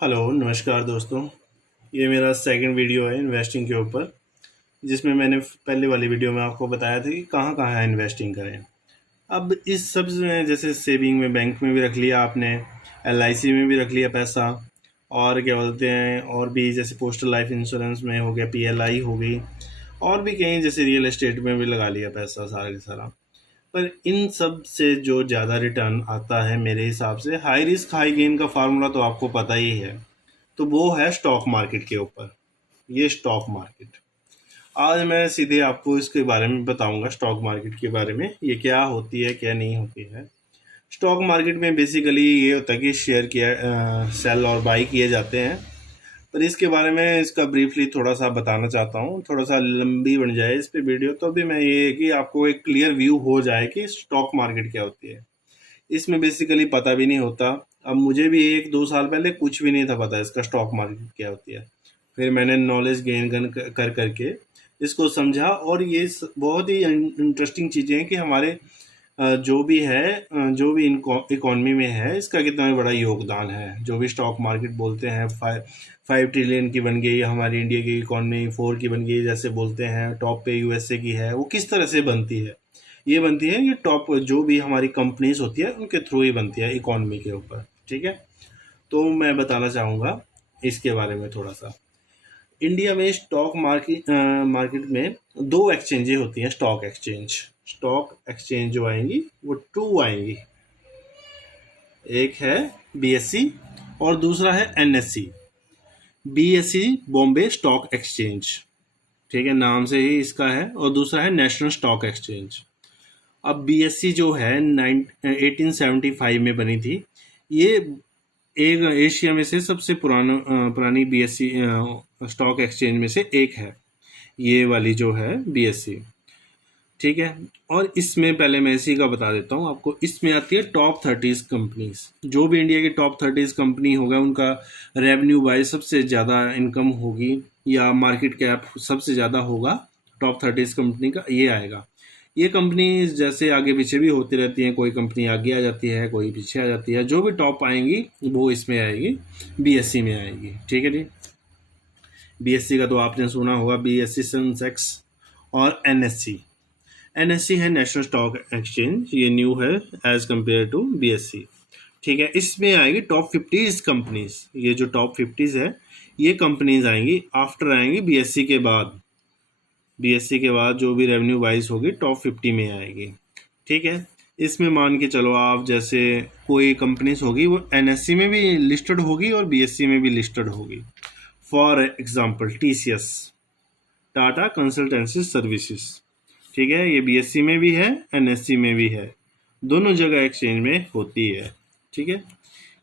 Hello नमस्कार दोस्तों। ये मेरा सेकंड वीडियो है इन्वेस्टिंग के ऊपर, जिसमें मैंने पहले वाली वीडियो में आपको बताया था कि कहाँ कहाँ इन्वेस्टिंग करें। अब इस सब में जैसे सेविंग में बैंक में भी रख लिया आपने, एलआईसी में भी रख लिया पैसा, और क्या बोलते हैं, और भी जैसे पोस्टल लाइफ इंश्योरेंस में हो गया, पीएलआई हो गई, और भी कहीं जैसे रियल एस्टेट में भी लगा लिया पैसा सारा का सारा। पर इन सब से जो ज़्यादा रिटर्न आता है मेरे हिसाब से, हाई रिस्क हाई गेन का फार्मूला तो आपको पता ही है, तो वो है स्टॉक मार्केट के ऊपर। ये स्टॉक मार्केट, आज मैं सीधे आपको इसके बारे में बताऊंगा, स्टॉक मार्केट के बारे में, ये क्या होती है क्या नहीं होती है। स्टॉक मार्केट में बेसिकली ये होता है कि शेयर किया सेल और बाई किए जाते हैं। पर इसके बारे में इसका ब्रीफली थोड़ा सा बताना चाहता हूँ, थोड़ा सा लंबी बन जाए इस पे वीडियो, तो भी मैं ये है कि आपको एक क्लियर व्यू हो जाए कि स्टॉक मार्केट क्या होती है। इसमें बेसिकली पता भी नहीं होता। अब मुझे भी 1-2 साल पहले कुछ भी नहीं था पता इसका स्टॉक मार्केट क्या होती है। फिर मैंने नॉलेज गेन कर करके इसको समझा, और ये बहुत ही इंटरेस्टिंग चीज़ें हैं कि हमारे जो भी है, जो भी इकोनॉमी में है, इसका कितना बड़ा योगदान है। जो भी स्टॉक मार्केट बोलते हैं, 5 ट्रिलियन की बन गई हमारी इंडिया की इकोनॉमी, 4 की बन गई जैसे बोलते हैं, टॉप पे यूएसए की है, वो किस तरह से बनती है। ये बनती है, ये टॉप जो भी हमारी कंपनीज होती है उनके थ्रू ही बनती है इकोनॉमी के ऊपर। ठीक है, तो मैं बताना चाहूँगा इसके बारे में थोड़ा सा। इंडिया में स्टॉक मार्केट में दो एक्सचेंजें होती हैं। स्टॉक एक्सचेंज जो आएंगी वो टू आएंगी। एक है बीएससी और दूसरा है NSC. BSc Bombay stock exchange, ठीक है, नाम से ही इसका है, और दूसरा है नेशनल स्टॉक एक्सचेंज। अब बीएससी जो है 1875 में बनी थी। ये एक एशिया में से सबसे पुरानी बीएससी स्टॉक एक्सचेंज में से एक है, ये वाली जो है बीएससी। ठीक है, और इसमें पहले मैं इसी का बता देता हूँ आपको। इसमें आती है टॉप 30 कंपनीज। जो भी इंडिया की टॉप 30 कंपनी होगा उनका रेवेन्यू वाइज सबसे ज़्यादा इनकम होगी, या मार्केट कैप सबसे ज़्यादा होगा, टॉप 30 कंपनी का ये आएगा। ये कंपनी जैसे आगे पीछे भी होती रहती हैं, कोई कंपनी आगे आ जाती है, कोई पीछे आ जाती है। जो भी टॉप आएंगी वो इसमें आएगी, बीएससी में आएगी। ठीक है जी, बीएससी का तो आपने सुना होगा, बीएससी सेंसेक्स। और एनएससी, एनएससी है नेशनल स्टॉक एक्सचेंज, ये न्यू है एज कम्पेयर टू बीएससी। ठीक है, इसमें आएगी टॉप 50 कंपनीज। ये जो टॉप 50 है, ये कंपनीज आएंगी आफ्टर, आएंगी बीएससी के बाद। बीएससी के बाद जो भी रेवेन्यू वाइज होगी टॉप 50 में आएगी। ठीक है, इसमें मान के चलो आप, जैसे कोई कंपनीज होगी वो एनएससी में भी लिस्टेड होगी और बीएससी में भी लिस्टेड होगी। For example TCS, Tata consultancy services. ठीक है, ये बीएससी में भी है, एनएससी में भी है, दोनों जगह एक्सचेंज में होती है। ठीक है,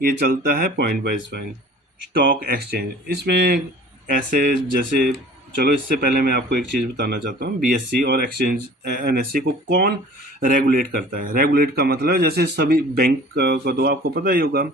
ये चलता है point wise point. Stock exchange, इसमें ऐसे जैसे, चलो इससे पहले मैं आपको एक चीज़ बताना चाहता हूँ। बीएससी और एक्सचेंज एनएससी को कौन रेगुलेट करता है? रेगुलेट का मतलब जैसे सभी बैंक का तो आपको पता ही होगा,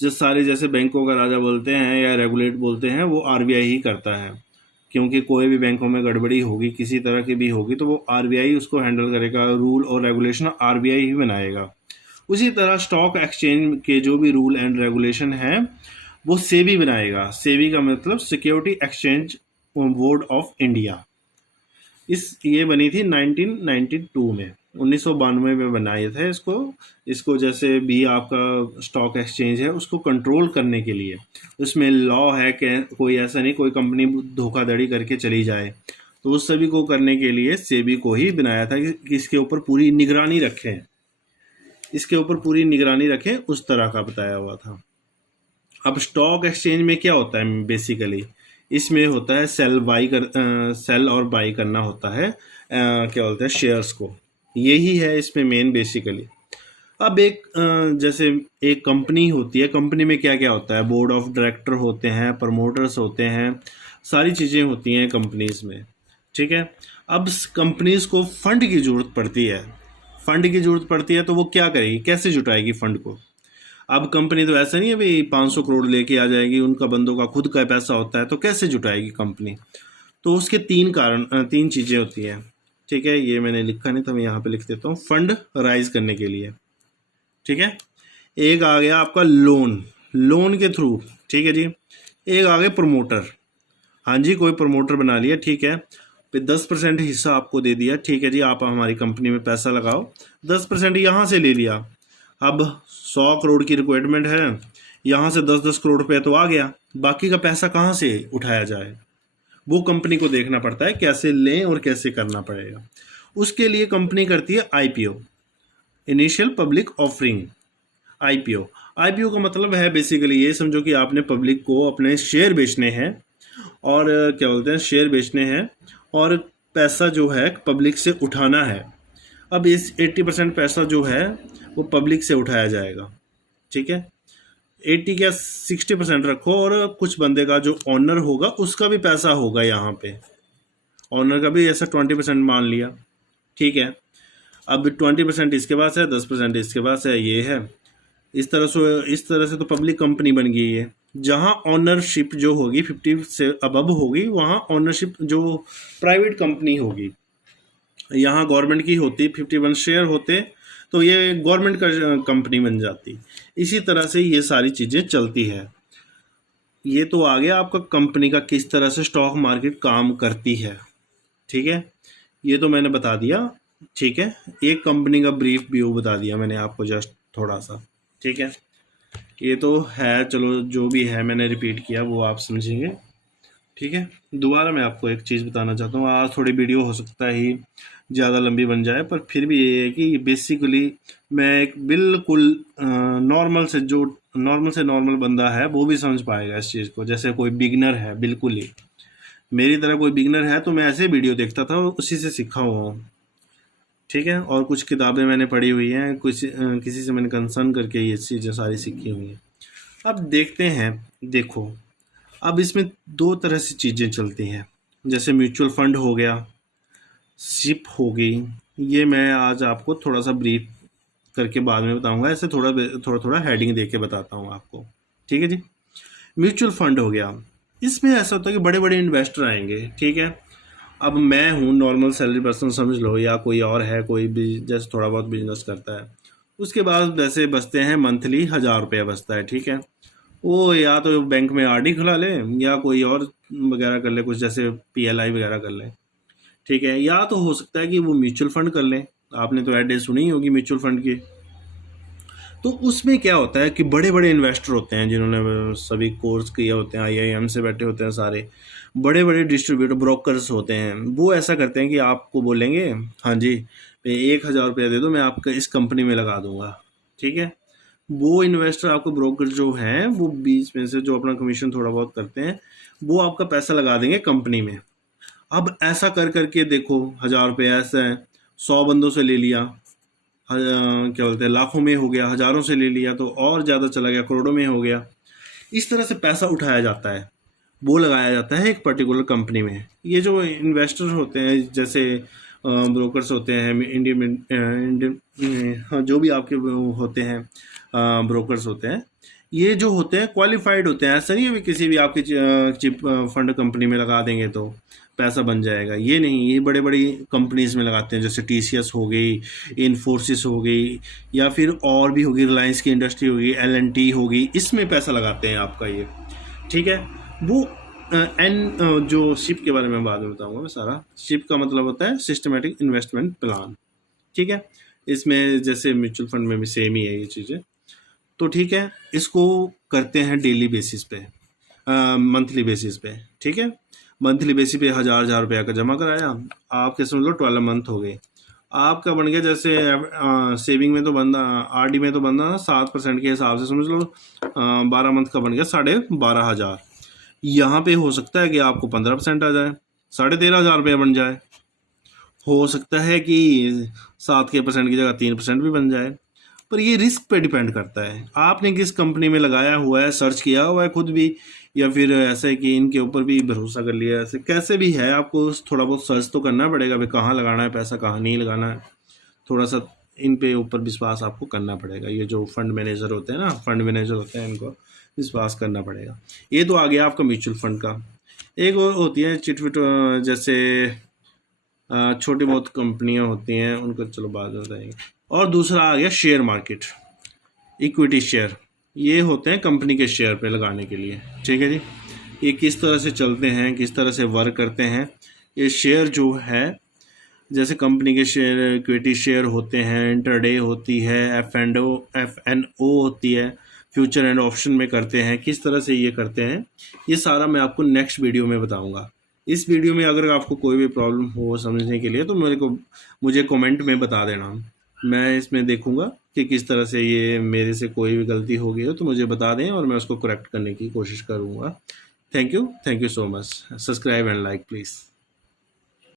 जो सारे जैसे बैंकों का राजा बोलते हैं या रेगुलेट बोलते हैं, वो आरबीआई ही करता है। क्योंकि कोई भी बैंकों में गड़बड़ी होगी, किसी तरह की भी होगी, तो वो आरबीआई उसको हैंडल करेगा, रूल और रेगुलेशन आरबीआई ही बनाएगा। उसी तरह स्टॉक एक्सचेंज के जो भी रूल एंड रेगुलेशन है वो सेबी बनाएगा। सेबी का मतलब security exchange board of India. ये बनी थी 1992 में, 1992 में बनाए थे इसको जैसे भी आपका स्टॉक एक्सचेंज है उसको कंट्रोल करने के लिए। उसमें लॉ है कि कोई ऐसा नहीं कोई कंपनी धोखाधड़ी करके चली जाए, तो उस सभी को करने के लिए सेबी को ही बनाया था कि इसके ऊपर पूरी निगरानी रखें, उस तरह का बताया हुआ था। अब स्टॉक एक्सचेंज में क्या होता है बेसिकली, इसमें होता है सेल और बाई करना होता है, क्या बोलते हैं, शेयर्स को। यही है इसमें मेन बेसिकली। अब जैसे एक कंपनी होती है, कंपनी में क्या क्या होता है, बोर्ड ऑफ डायरेक्टर होते हैं, प्रमोटर्स होते हैं, सारी चीज़ें होती हैं कंपनीज में। ठीक है, अब कंपनीज को फंड की जरूरत पड़ती है, तो वो क्या करेगी, कैसे जुटाएगी फंड को? अब कंपनी तो ऐसा नहीं है भाई 500 करोड़ लेके आ जाएगी, उनका बंदों का खुद का पैसा होता है, तो कैसे जुटाएगी कंपनी? तो उसके तीन चीज़ें होती हैं। ठीक है, ये मैंने लिखा नहीं था, मैं यहाँ पे लिख देता हूँ। फंड राइज करने के लिए, ठीक है, एक आ गया आपका लोन। लोन के थ्रू, ठीक है जी। एक आ गए प्रमोटर, हाँ जी, कोई प्रमोटर बना लिया, ठीक है, फिर 10% हिस्सा आपको दे दिया, ठीक है जी, आप हमारी कंपनी में पैसा लगाओ, 10% यहाँ से ले लिया। अब 100 करोड़ की रिक्वायरमेंट है, यहाँ से 10-10 करोड़ रुपये तो आ गया, बाकी का पैसा कहाँ से उठाया जाए, वो कंपनी को देखना पड़ता है कैसे लें और कैसे करना पड़ेगा। उसके लिए कंपनी करती है IPO, initial public offering. IPO, IPO का मतलब है बेसिकली ये समझो कि आपने पब्लिक को अपने शेयर बेचने हैं, और क्या बोलते हैं, शेयर बेचने हैं, और पैसा जो है पब्लिक से उठाना है। अब इस 80% पैसा जो है वो पब्लिक से उठाया जाएगा, ठीक है, 80 क्या 60% रखो, और कुछ बंदे का जो ऑनर होगा उसका भी पैसा होगा यहाँ पे, ऑनर का भी ऐसा 20% मान लिया, ठीक है। अब 20% इसके पास है, 10% इसके पास है, ये है, इस तरह से तो पब्लिक कंपनी बन गई है। जहाँ ऑनरशिप जो होगी 50 से अबव होगी, वहाँ ऑनरशिप जो प्राइवेट कंपनी होगी, यहाँ गवर्नमेंट की होती 51 शेयर होते, तो ये गवर्नमेंट का कंपनी बन जाती। इसी तरह से ये सारी चीज़ें चलती है। ये तो आ गया आपका कंपनी का किस तरह से स्टॉक मार्केट काम करती है, ठीक है, ये तो मैंने बता दिया, ठीक है, एक कंपनी का ब्रीफ व्यू बता दिया मैंने आपको जस्ट थोड़ा सा, ठीक है। ये तो है, चलो जो भी है मैंने रिपीट किया वो आप समझेंगे, ठीक है। दोबारा मैं आपको एक चीज़ बताना चाहता हूँ, आज थोड़ी वीडियो हो सकता है ज़्यादा लंबी बन जाए, पर फिर भी ये है कि बेसिकली मैं एक बिल्कुल नॉर्मल से नॉर्मल बंदा है वो भी समझ पाएगा इस चीज़ को। जैसे कोई बिगनर है, बिल्कुल ही मेरी तरह कोई बिगनर है तो मैं ऐसे वीडियो देखता था और उसी से सीखा हुआ हूँ, ठीक है। और कुछ किताबें मैंने पढ़ी हुई हैं, कुछ किसी से मैंने कंसर्न करके ये चीज़ें सारी सीखी हुई हैं। अब देखते हैं, देखो अब इसमें दो तरह से चीज़ें चलती हैं, जैसे म्यूचुअल फंड हो गया, सिप हो गई। ये मैं आज आपको थोड़ा सा ब्रीफ करके बाद में बताऊंगा, ऐसे थोड़ा थोड़ा थोड़ा हेडिंग दे के बताता हूँ आपको, ठीक है जी। म्यूचुअल फंड हो गया, इसमें ऐसा होता है कि बड़े बड़े इन्वेस्टर आएंगे, ठीक है। अब मैं हूँ नॉर्मल सैलरी पर्सन समझ लो, या कोई और है, कोई भी जैसे थोड़ा बहुत बिजनेस करता है, उसके बाद वैसे बचते हैं मंथली 1,000 रुपया बचता है, ठीक है। वो या तो बैंक में आरडी खुला ले, या कोई और वगैरह कर ले, कुछ जैसे पीएलआई वगैरह कर ले, ठीक है। या तो हो सकता है कि वो म्यूचुअल फंड कर लें, आपने तो ऐड सुनी होगी म्यूचुअल फंड की। तो उसमें क्या होता है कि बड़े बड़े इन्वेस्टर होते हैं जिन्होंने सभी कोर्स किए होते हैं, आईआईएम से बैठे होते हैं सारे, बड़े बड़े डिस्ट्रीब्यूटर ब्रोकर्स होते हैं, वो ऐसा करते हैं कि आपको बोलेंगे हाँ जी 1,000 रुपया दे दो, मैं आपका इस कंपनी में लगा दूंगा, ठीक है। वो इन्वेस्टर आपको ब्रोकर जो हैं वो बीच में से जो अपना कमीशन थोड़ा बहुत करते हैं, वो आपका पैसा लगा देंगे कंपनी में। अब ऐसा कर करके देखो 1,000 रुपया ऐसा है, 100 बंदों से ले लिया, क्या बोलते हैं, लाखों में हो गया, हज़ारों से ले लिया तो और ज़्यादा चला गया, करोड़ों में हो गया। इस तरह से पैसा उठाया जाता है, वो लगाया जाता है एक पर्टिकुलर कंपनी में। ये जो इन्वेस्टर होते हैं, जैसे ब्रोकर्स होते हैं, इंडियन हाँ जो भी आपके वो होते हैं ब्रोकर्स होते हैं, ये जो होते हैं क्वालिफाइड होते हैं। ऐसा नहीं है भी किसी भी आपकी चिप फंड कंपनी में लगा देंगे तो पैसा बन जाएगा, ये नहीं, ये बड़े बड़ी कंपनीज में लगाते हैं, जैसे टीसीएस हो गई, इन्फोसिस हो गई, या फिर और भी होगी, रिलायंस की इंडस्ट्री होगी, एलएनटी होगी, इसमें पैसा लगाते हैं आपका ये, ठीक है। वो जो शिप के बारे में बाद में बताऊंगा मैं सारा। शिप का मतलब होता है सिस्टमेटिक इन्वेस्टमेंट प्लान, ठीक है। इसमें जैसे म्यूचुअल फंड में भी सेम ही है ये चीज़ें, तो ठीक है। इसको करते हैं डेली बेसिस पे, मंथली बेसिस पे, ठीक है। मंथली बेसिस पे 1,000 रुपया का जमा कराया, आपके समझ लो 12 मंथ हो गए, आपका बन गया जैसे सेविंग में तो बंदा, आरडी में तो बंदा 7% के हिसाब से समझ लो 12 मंथ का बन गया 12,500। यहाँ पे हो सकता है कि आपको 15% आ जाए, 13,500 बन जाए, हो सकता है कि 7% की जगह 3% भी बन जाए, पर ये रिस्क पे डिपेंड करता है, आपने किस कंपनी में लगाया हुआ है, सर्च किया हुआ है खुद भी, या फिर ऐसे कि इनके ऊपर भी भरोसा कर लिया, ऐसे कैसे भी है, आपको थोड़ा बहुत सर्च तो करना पड़ेगा भाई, कहाँ लगाना है पैसा, कहाँ नहीं लगाना है, थोड़ा सा इन पे ऊपर विश्वास आपको करना पड़ेगा। ये जो फंड मैनेजर होते हैं ना, फंड मैनेजर होते हैं, इनको विश्वास करना पड़ेगा। ये तो आ गया आपका म्यूचुअल फंड का। एक और होती है चिटफिट, जैसे छोटी बहुत कंपनियां होती हैं, उनको चलो बाद में बताएंगे। और दूसरा आ गया शेयर मार्केट, इक्विटी शेयर, ये होते हैं कंपनी के शेयर पे लगाने के लिए। ठीक है जी, ये किस तरह से चलते हैं, किस तरह से वर्क करते हैं। ये शेयर जो है, जैसे कंपनी के शेयर इक्विटी शेयर होते हैं, इंटरडे होती है, एफ एन ओ होती है, फ्यूचर एंड ऑप्शन में करते हैं, किस तरह से ये करते हैं, ये सारा मैं आपको नेक्स्ट वीडियो में बताऊंगा। इस वीडियो में अगर आपको कोई भी प्रॉब्लम हो समझने के लिए तो मुझे कमेंट में बता देना। मैं इसमें देखूंगा कि किस तरह से ये मेरे से कोई भी गलती हो गई हो तो मुझे बता दें और मैं उसको करेक्ट करने की कोशिश करूंगा। Thank you so much. Subscribe and like please.